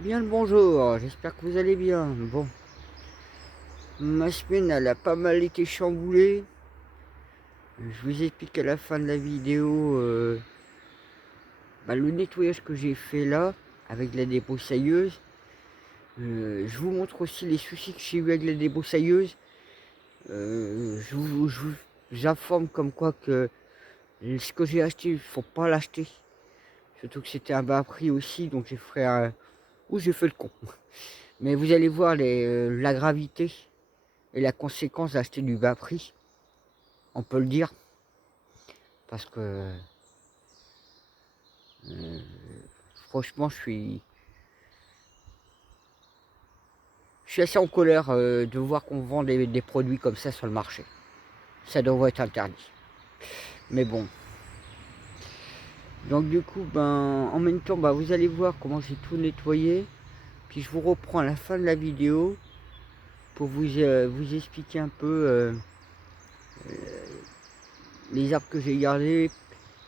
Bien le bonjour, j'espère que vous allez bien. Bon, ma semaine elle a pas mal été chamboulée. Je vous explique à la fin de la vidéo le nettoyage que j'ai fait là avec la débroussailleuse. Je vous montre aussi les soucis que j'ai eu avec la débroussailleuse. J'informe comme quoi que ce que j'ai acheté, il faut pas l'acheter. Surtout que c'était un bas prix aussi, donc j'ai fait j'ai fait le con. Mais vous allez voir la gravité et la conséquence d'acheter du bas prix, on peut le dire, parce que euh, franchement je suis assez en colère de voir qu'on vend des produits comme ça sur le marché. Ça devrait être interdit. Mais bon. Donc du coup, en même temps, vous allez voir comment j'ai tout nettoyé. Puis je vous reprends à la fin de la vidéo pour vous expliquer un peu les arbres que j'ai gardés.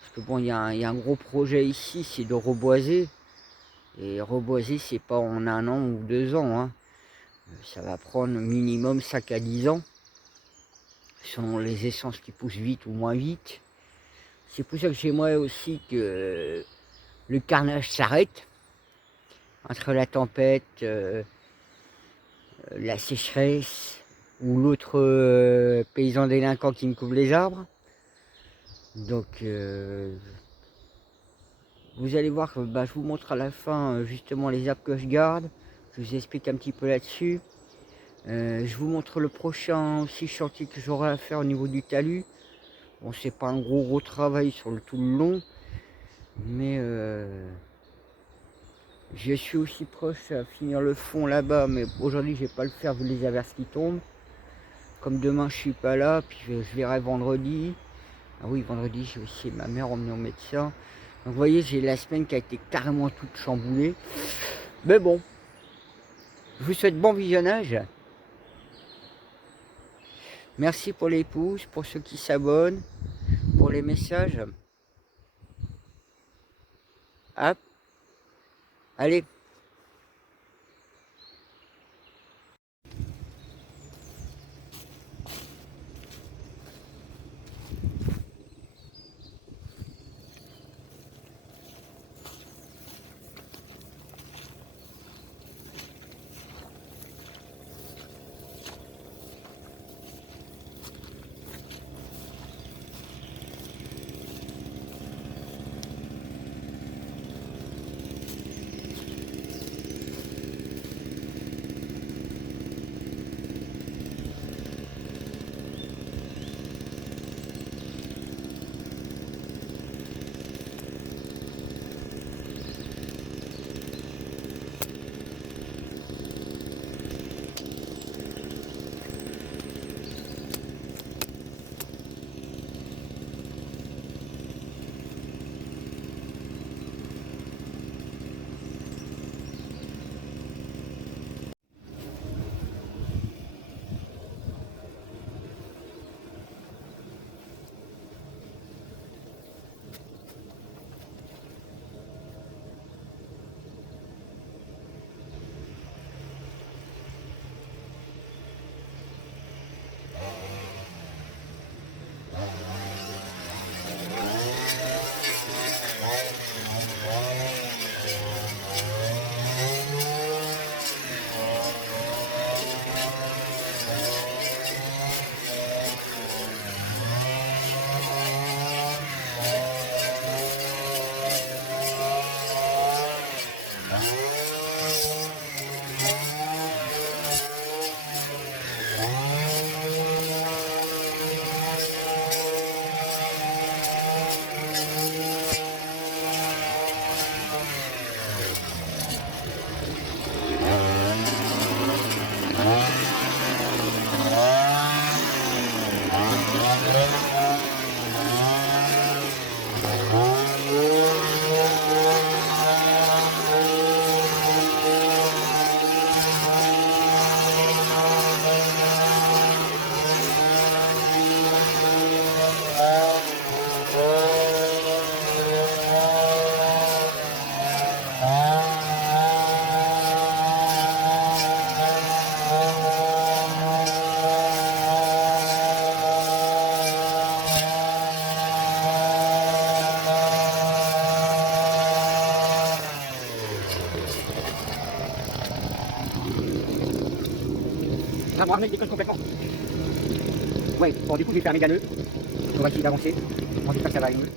Parce que bon, il y a un gros projet ici, c'est de reboiser. Et reboiser, c'est pas en 1 an ou 2 ans, hein. Ça va prendre minimum 5 à 10 ans, selon les essences qui poussent vite ou moins vite. C'est pour ça que j'aimerais aussi que le carnage s'arrête, entre la tempête, la sécheresse, ou l'autre paysan délinquant qui me coupe les arbres. Donc vous allez voir que je vous montre à la fin justement les arbres que je garde. Je vous explique un petit peu là-dessus. Je vous montre le prochain aussi chantier que j'aurai à faire au niveau du talus. Bon, c'est pas un gros travail sur tout le long, mais je suis aussi proche à finir le fond là-bas, mais aujourd'hui je vais pas le faire vu les averses qui tombent. Comme demain je suis pas là, puis je verrai vendredi. Ah oui, vendredi j'ai aussi ma mère emmenée au médecin. Donc vous voyez, j'ai la semaine qui a été carrément toute chamboulée. Mais bon, je vous souhaite bon visionnage. Merci pour les pouces, pour ceux qui s'abonnent, pour les messages. Hop, allez. l'armoire il décolle complètement. Ouais, bon du coup j'ai fait un méga nœud. On va essayer d'avancer. On espère que ça va aller mieux.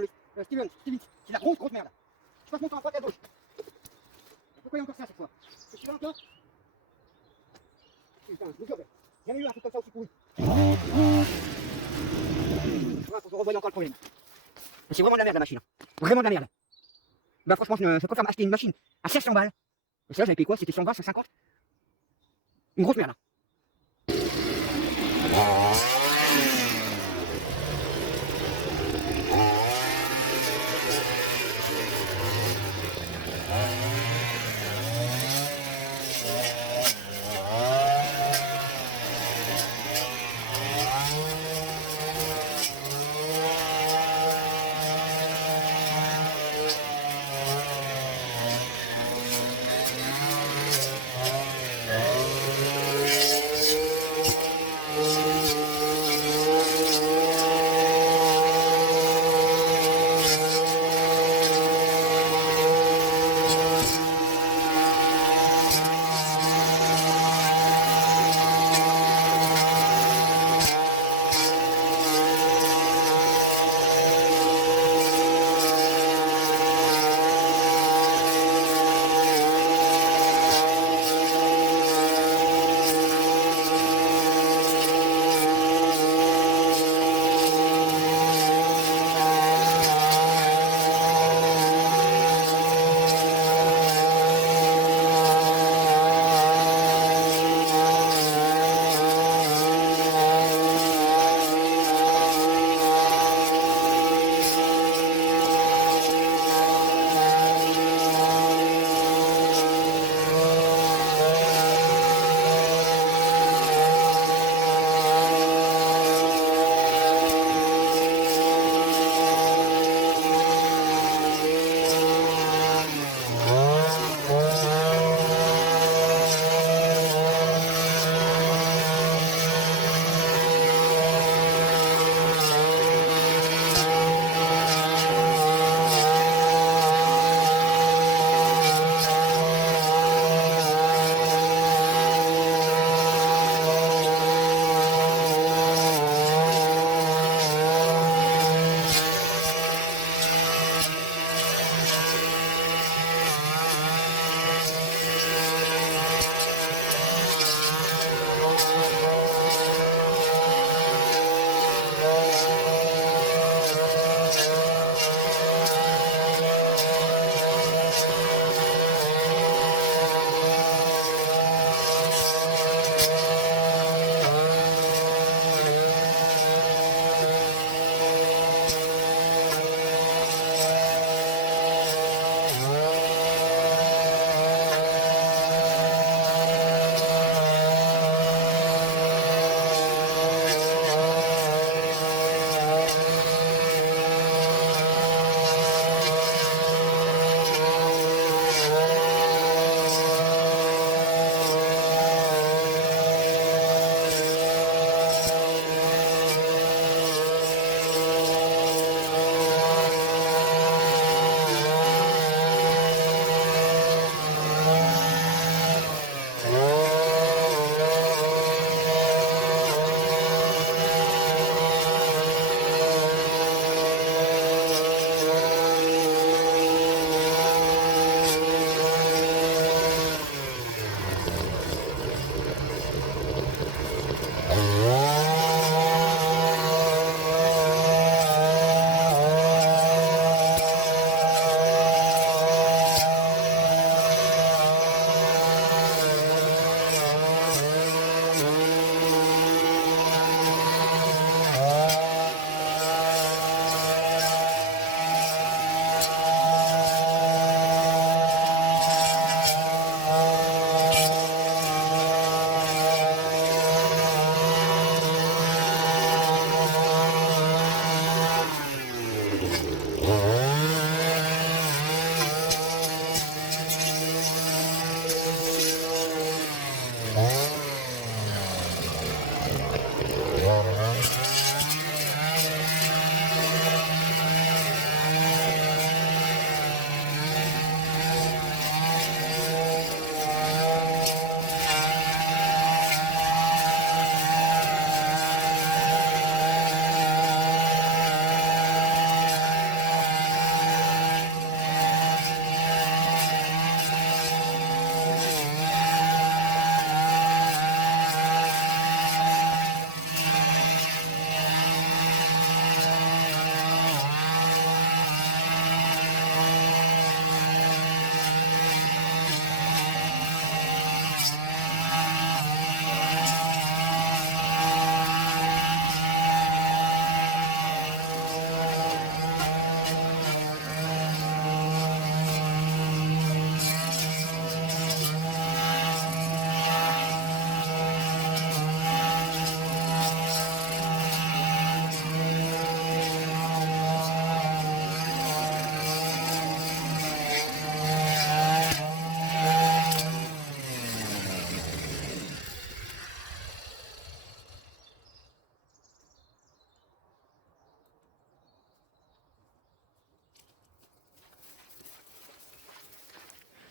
merde, hein, Steven, c'est la grosse merde. Je passe mon temps à droite et à gauche. Pourquoi il y a encore ça cette fois? C'est celui-là encore? Putain, je vous jure, jamais eu un truc comme ça aussi pourri. Voilà, faut que je revoie encore le problème. C'est vraiment de la merde la machine. Vraiment de la merde. Bah franchement, je préfère m'acheter une machine à 700 balles. Et ça, j'avais payé quoi? C'était 120, 150? Une grosse merde.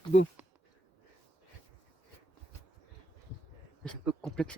Bon. C'est un peu complexe.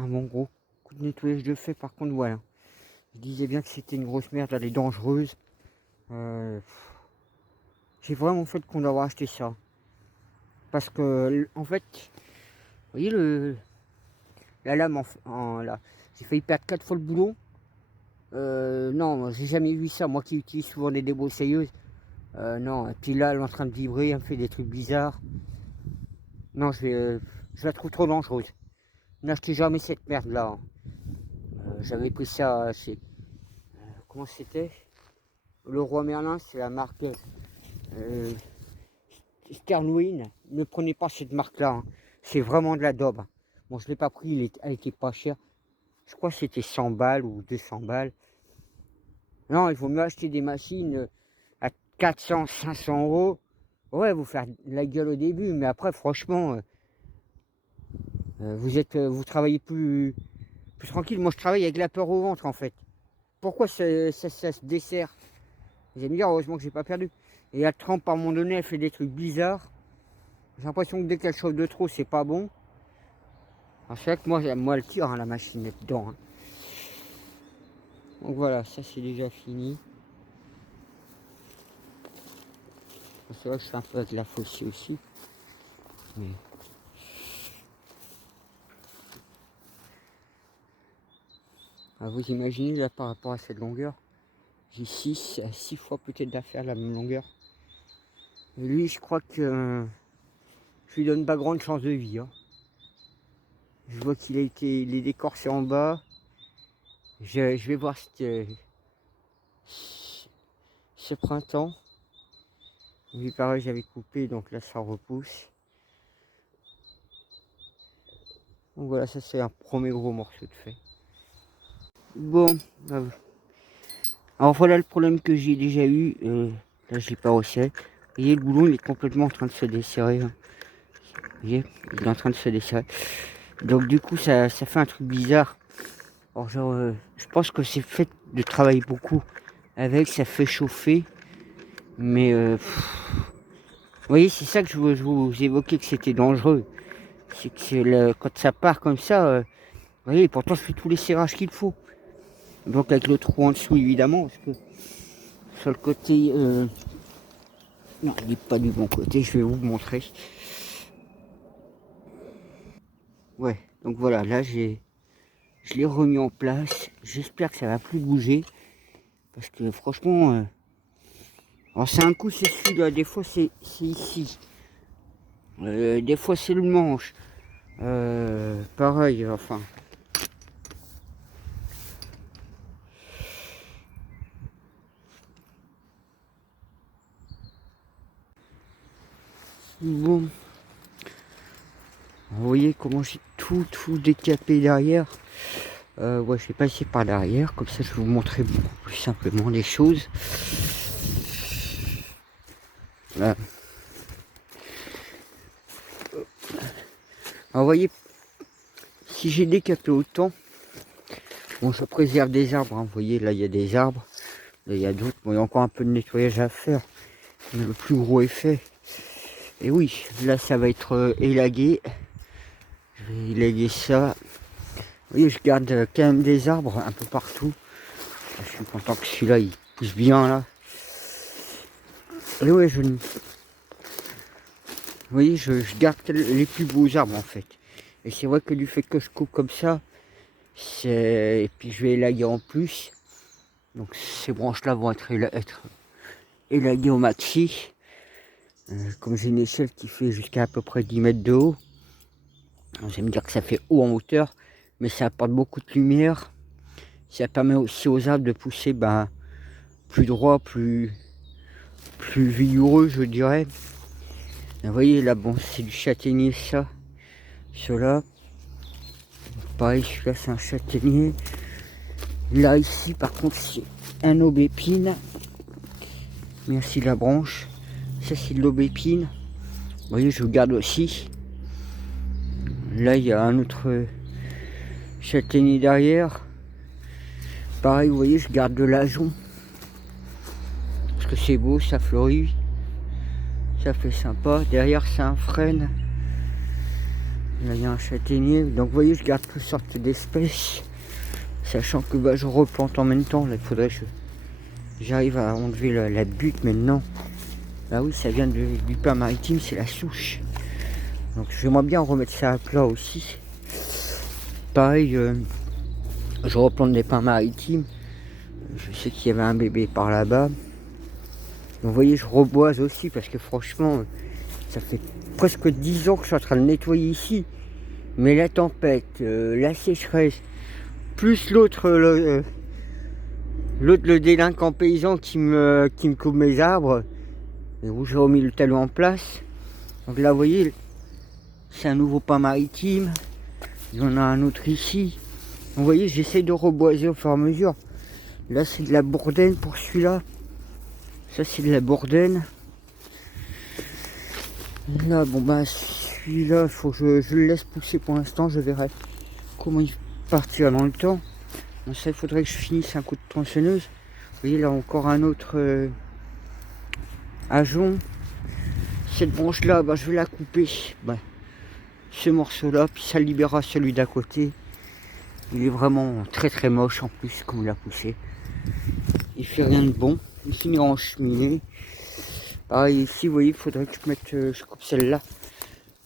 un bon gros coup de nettoyage de fait. Par contre, voilà. Je disais bien que c'était une grosse merde, elle est dangereuse. J'ai vraiment fait le con d'avoir acheté ça. Parce que, en fait, vous voyez la lame là. J'ai failli perdre 4 fois le boulon. Non, j'ai jamais vu ça. Moi qui utilise souvent des débroussailleuses. Non, et puis là, elle est en train de vibrer, elle me fait des trucs bizarres. Non, je la trouve trop dangereuse. N'achetez jamais cette merde là. J'avais pris ça chez. Comment c'était? Le Roi Merlin, c'est la marque Sternwyn. Ne prenez pas cette marque là. Hein. C'est vraiment de la daube. Bon, je ne l'ai pas pris, elle était pas chère. Je crois que c'était 100 balles ou 200 balles. Non, il vaut mieux acheter des machines à 400, 500 euros. Ouais, vous faire la gueule au début, mais après, franchement, vous travaillez plus tranquille. Moi, je travaille avec la peur au ventre, en fait. Pourquoi ça se dessert? Vous allez me dire, heureusement que j'ai pas perdu. Et la trempe, à un moment donné, elle fait des trucs bizarres. J'ai l'impression que dès qu'elle chauffe de trop, c'est pas bon. Alors, c'est vrai que moi, elle tire, hein, la machine est dedans. Hein. Donc voilà, ça c'est déjà fini. C'est vrai que je fais un peu avec la faucille aussi. Mais... Alors vous imaginez là par rapport à cette longueur, j'ai 6 fois peut-être d'affaire la même longueur. Et lui, je crois que je lui donne pas grande chance de vie. Hein. Je vois qu'il a été les décorsé en bas. Je vais voir ce printemps. Lui pareil, j'avais coupé, donc là ça repousse. Donc voilà, ça c'est un premier gros morceau de fait. Bon, alors voilà le problème que j'ai déjà eu. Là je l'ai pas resserré. Vous voyez, le boulon il est complètement en train de se desserrer. Hein. Vous voyez, il est en train de se desserrer. Donc du coup ça fait un truc bizarre. Alors genre, je pense que c'est fait de travailler beaucoup avec, ça fait chauffer. Mais vous voyez, c'est ça que je vous évoquais que c'était dangereux. C'est que quand ça part comme ça, vous voyez, pourtant je fais tous les serrages qu'il faut. Donc avec le trou en dessous évidemment, parce que sur le côté, non, il n'est pas du bon côté, je vais vous montrer. Ouais, donc voilà, là je l'ai remis en place. J'espère que ça va plus bouger. Parce que franchement, alors c'est un coup c'est celui-là, des fois c'est ici. Des fois c'est le manche. Pareil, enfin. Bon. Vous voyez comment j'ai tout décapé derrière. Ouais, je vais passer par derrière, comme ça je vais vous montrer beaucoup plus simplement les choses. Là. Alors vous voyez, si j'ai décapé autant, bon je préserve des arbres, hein. Vous voyez là il y a des arbres, là il y a d'autres, bon il y a encore un peu de nettoyage à faire, mais le plus gros est fait. Et oui, là ça va être élagué, je vais élaguer ça. Vous voyez, je garde quand même des arbres un peu partout. Je suis content que celui-là il pousse bien là. Et ouais, vous voyez, je garde les plus beaux arbres en fait. Et c'est vrai que du fait que je coupe comme ça, et puis je vais élaguer en plus. Donc ces branches-là vont être élaguées au maxi. Comme j'ai une échelle qui fait jusqu'à à peu près 10 mètres de haut. Vous allez me dire que ça fait haut en hauteur, mais ça apporte beaucoup de lumière. Ça permet aussi aux arbres de pousser plus droit, plus vigoureux, je dirais. Vous voyez là, bon, c'est du châtaignier ça. Cela. Pareil, celui-là c'est un châtaignier. Là ici par contre c'est un aubépine. Merci la branche. Ça c'est de l'aubépine. Vous voyez, je garde aussi. Là il y a un autre châtaignier derrière. Pareil, vous voyez, je garde de l'ajon. Parce que c'est beau, ça fleurit. Ça fait sympa. Derrière c'est un frêne. Là, il y a un châtaignier. Donc, vous voyez, je garde toutes sortes d'espèces. Sachant que je replante en même temps. Là, il faudrait que j'arrive à enlever la butte maintenant. Là, oui, ça vient du pain maritime, c'est la souche. Donc, j'aimerais bien remettre ça à plat aussi. Pareil, je replante des pins maritimes. Je sais qu'il y avait un bébé par là-bas. Donc, vous voyez, je reboise aussi parce que franchement, ça fait presque 10 ans que je suis en train de nettoyer ici. Mais la tempête, la sécheresse, plus l'autre, le délinquant paysan qui me coupe mes arbres, et où j'ai remis le talon en place. Donc là, vous voyez, c'est un nouveau pain maritime. Il y en a un autre ici. Vous voyez, j'essaie de reboiser au fur et à mesure. Là, c'est de la bourdaine pour celui-là. Ça, c'est de la bourdaine. Là, bon, celui-là, il faut que je le laisse pousser pour l'instant. Je verrai comment il partira dans le temps. Donc ça, il faudrait que je finisse un coup de tronçonneuse. Vous voyez, là, encore un autre ajon. Cette branche-là, je vais la couper. Ce morceau-là, puis ça libérera celui d'à côté. Il est vraiment très très moche en plus, comme il a poussé. Il fait rien de bon. Il finira en cheminée. Pareil ici, vous voyez, il faudrait que je mette, je coupe celle-là.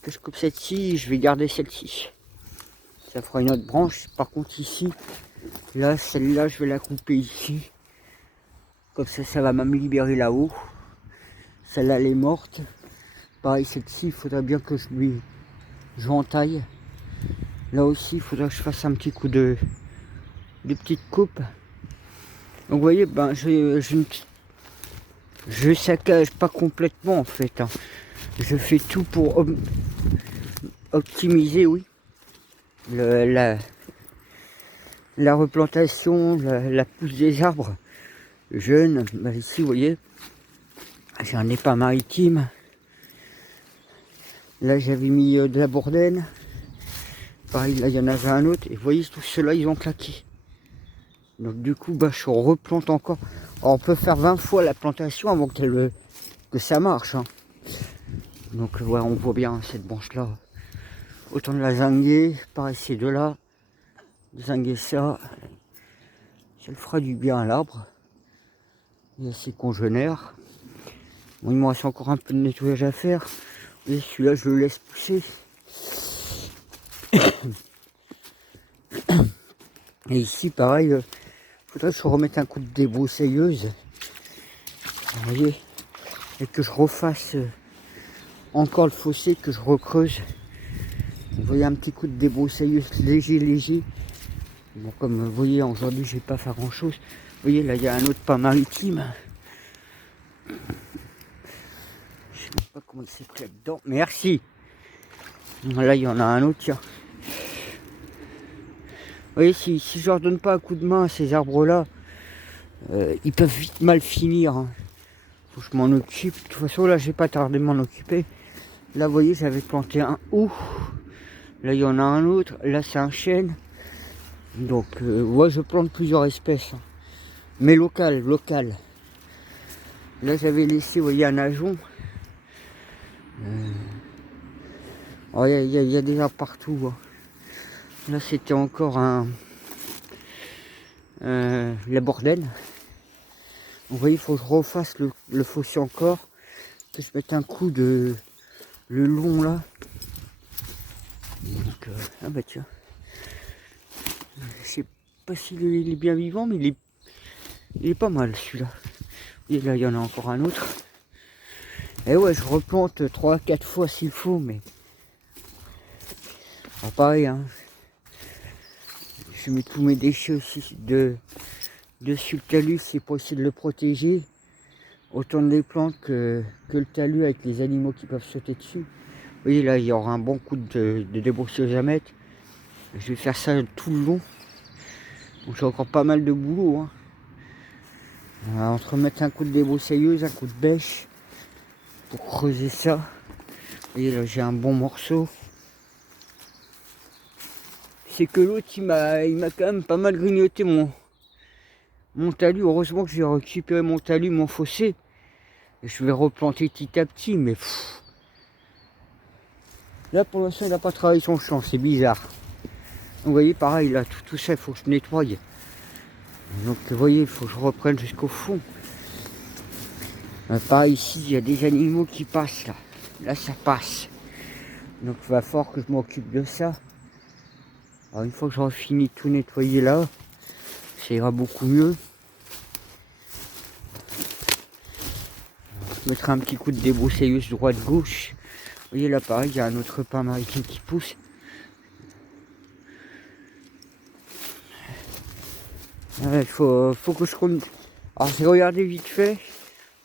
Que je coupe celle-ci, je vais garder celle-ci. Ça fera une autre branche. Par contre ici, là, celle-là, je vais la couper ici. Comme ça va me libérer là-haut. Celle-là, elle est morte. Pareil, celle-ci, il faudrait bien que je entaille. Là aussi, il faudrait que je fasse un petit coup de petite coupe. Donc vous voyez, je saccage pas complètement en fait. Hein. Je fais tout pour optimiser, oui, la replantation, la pousse des arbres jeunes. Ici, vous voyez, j'ai un épin maritime. Là, j'avais mis de la bourdaine. Pareil, là, il y en avait un autre. Et vous voyez, tous ceux-là, ils ont claqué. Donc du coup, je replante encore. Alors, on peut faire 20 fois la plantation avant que ça marche. Hein. Donc ouais, on voit bien cette branche-là. Autant de la zinguer. Pareil, ces deux-là. Zinguer ça. Ça le fera du bien à l'arbre. Il y a ses congénères. Bon, il me reste encore un peu de nettoyage à faire. Et celui-là, je le laisse pousser. Et ici, pareil, il faudrait que je remette un coup de débroussailleuse. Vous voyez, et que je refasse encore le fossé, que je recreuse. Vous voyez, un petit coup de débroussailleuse léger. Bon, comme vous voyez, aujourd'hui, je vais pas faire grand-chose. Vous voyez, là, il y a un autre pain maritime. Je sais même pas comment il s'est pris là-dedans. Merci. Là, il y en a un autre, tiens. Vous voyez, si je leur donne pas un coup de main à ces arbres-là, ils peuvent vite mal finir. Hein. Faut que je m'en occupe. De toute façon, là, j'ai pas tardé de m'en occuper. Là, vous voyez, j'avais planté un hou. Là, il y en a un autre. Là, c'est un chêne. Donc, ouais, je plante plusieurs espèces. Hein. Mais locales. Là, j'avais laissé, vous voyez, un ajon. Oh, il y a des arbres partout. Hein. Là, c'était encore la bourdaine. Vous voyez, il faut que je refasse le fossé encore. Que je mette un coup de le long là. Donc, ah bah tiens. Je sais pas s'il est bien vivant, mais il est pas mal celui-là. Et là, il y en a encore un autre. Et ouais, je replante 3-4 fois s'il faut, mais ah, pareil, hein. Je mets tous mes déchets aussi dessus le talus, c'est pour essayer de le protéger. Autant de les plantes que le talus avec les animaux qui peuvent sauter dessus. Vous voyez, là, il y aura un bon coup de débroussailleuse à mettre. Je vais faire ça tout le long. Donc j'ai encore pas mal de boulot. Hein. Entre mettre un coup de débroussailleuse, un coup de bêche pour creuser ça. Vous voyez, là, j'ai un bon morceau. C'est que l'autre, il m'a quand même pas mal grignoté mon talus. Heureusement que j'ai récupéré mon talus, mon fossé. Et je vais replanter petit à petit, mais Là pour l'instant il n'a pas travaillé son champ, c'est bizarre. Vous voyez pareil là, tout ça il faut que je nettoie. Donc vous voyez, il faut que je reprenne jusqu'au fond. Pareil ici, il y a des animaux qui passent là. Là ça passe. Donc il va falloir que je m'occupe de ça. Alors une fois que j'aurai fini de tout nettoyer là, ça ira beaucoup mieux. Je mettrai un petit coup de débroussailleuse droite-gauche. Vous voyez là pareil, il y a un autre pin maritime qui pousse. Il faut que je compte. Alors j'ai regardé vite fait.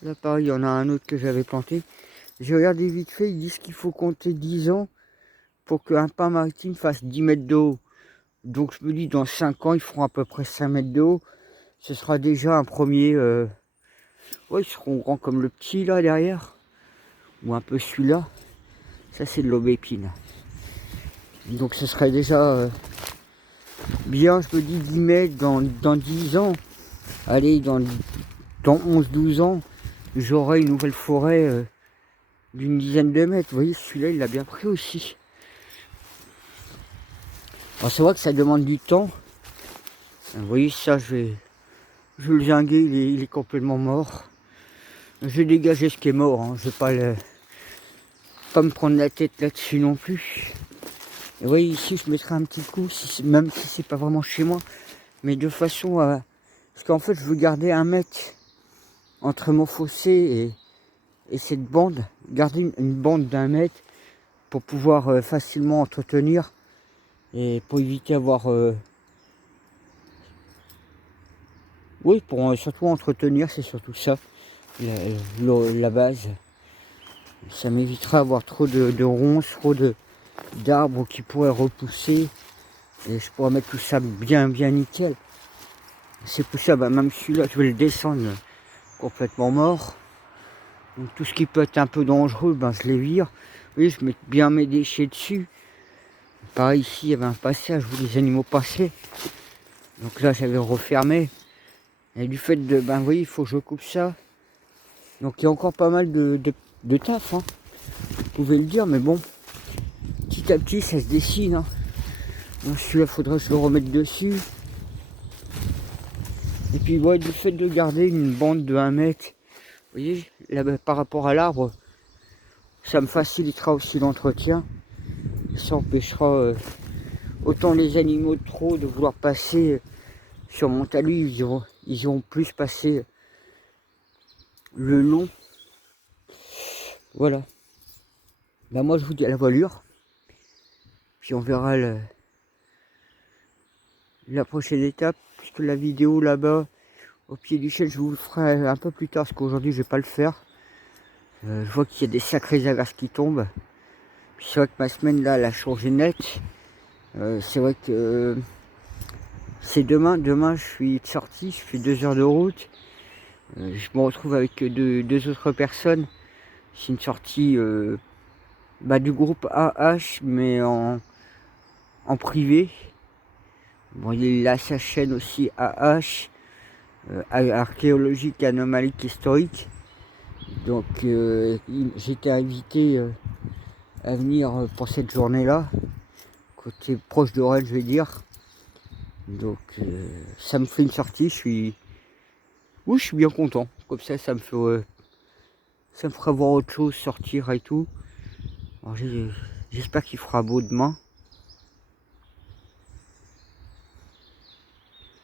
Là pareil, il y en a un autre que j'avais planté. J'ai regardé vite fait, ils disent qu'il faut compter 10 ans pour qu'un pin maritime fasse 10 mètres de haut. Donc je me dis dans 5 ans, ils feront à peu près 5 mètres de haut. Ce sera déjà un premier... Ouais, ils seront grands comme le petit là derrière. Ou un peu celui-là. Ça c'est de l'aubépine. Donc ce serait déjà bien, je me dis 10 mètres dans 10 ans. Allez, dans 11-12 ans, j'aurai une nouvelle forêt d'une dizaine de mètres. Vous voyez, celui-là, il l'a bien pris aussi. Alors c'est vrai que ça demande du temps. Vous voyez, ça, je vais le zinguer, il est complètement mort. Je vais dégager ce qui est mort, hein. Je vais pas me prendre la tête là-dessus non plus. Et vous voyez, ici, je mettrai un petit coup, même si c'est pas vraiment chez moi, mais de façon à... Parce qu'en fait, je veux garder 1 mètre entre mon fossé et cette bande, garder une bande d'1 mètre pour pouvoir facilement entretenir et pour éviter d'avoir... Oui, pour surtout entretenir, c'est surtout ça, la base. Ça m'évitera d'avoir trop de ronces, trop d'arbres qui pourraient repousser. Et je pourrais mettre tout ça bien nickel. C'est pour ça, bah, même celui-là, je vais le descendre complètement mort. Donc tout ce qui peut être un peu dangereux, ben, je les vire. Vous voyez, je mets bien mes déchets dessus. Pareil ici, il y avait un passage où les animaux passaient. Donc là, j'avais refermé. Et du fait de, ben vous voyez, il faut que je coupe ça. Donc il y a encore pas mal de taf, hein. Vous pouvez le dire, mais bon, petit à petit, ça se dessine, hein. Donc celui-là, il faudrait se le remettre dessus. Et puis, ouais, du fait de garder une bande de 1 mètre, vous voyez, là, par rapport à l'arbre, ça me facilitera aussi l'entretien. Ça empêchera autant les animaux de trop de vouloir passer sur mon talus, ils iront plus passer le long. Voilà. Bah moi je vous dis à la voilure. Puis on verra la prochaine étape. Puisque la vidéo là-bas, au pied du chêne, je vous le ferai un peu plus tard, parce qu'aujourd'hui je vais pas le faire. Je vois qu'il y a des sacrées averses qui tombent. Puis c'est vrai que ma semaine là, elle a changé net. C'est vrai que c'est demain. Demain je suis sorti, je fais 2 heures de route. Je me retrouve avec deux autres personnes. C'est une sortie du groupe AH, mais en privé. Bon, il a sa chaîne aussi AH, archéologique, anomalique, historique. Donc j'étais invité à venir pour cette journée-là, côté proche de Rennes, je vais dire. Donc ça me fait une sortie, oui, je suis bien content. Comme ça me fait ça me fera voir autre chose, sortir et tout. Alors, j'espère qu'il fera beau demain.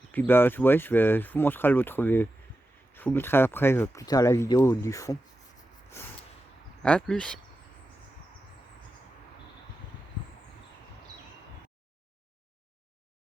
Et puis bah ouais, je vous montrerai l'autre. Je vous mettrai après plus tard la vidéo du fond. A plus.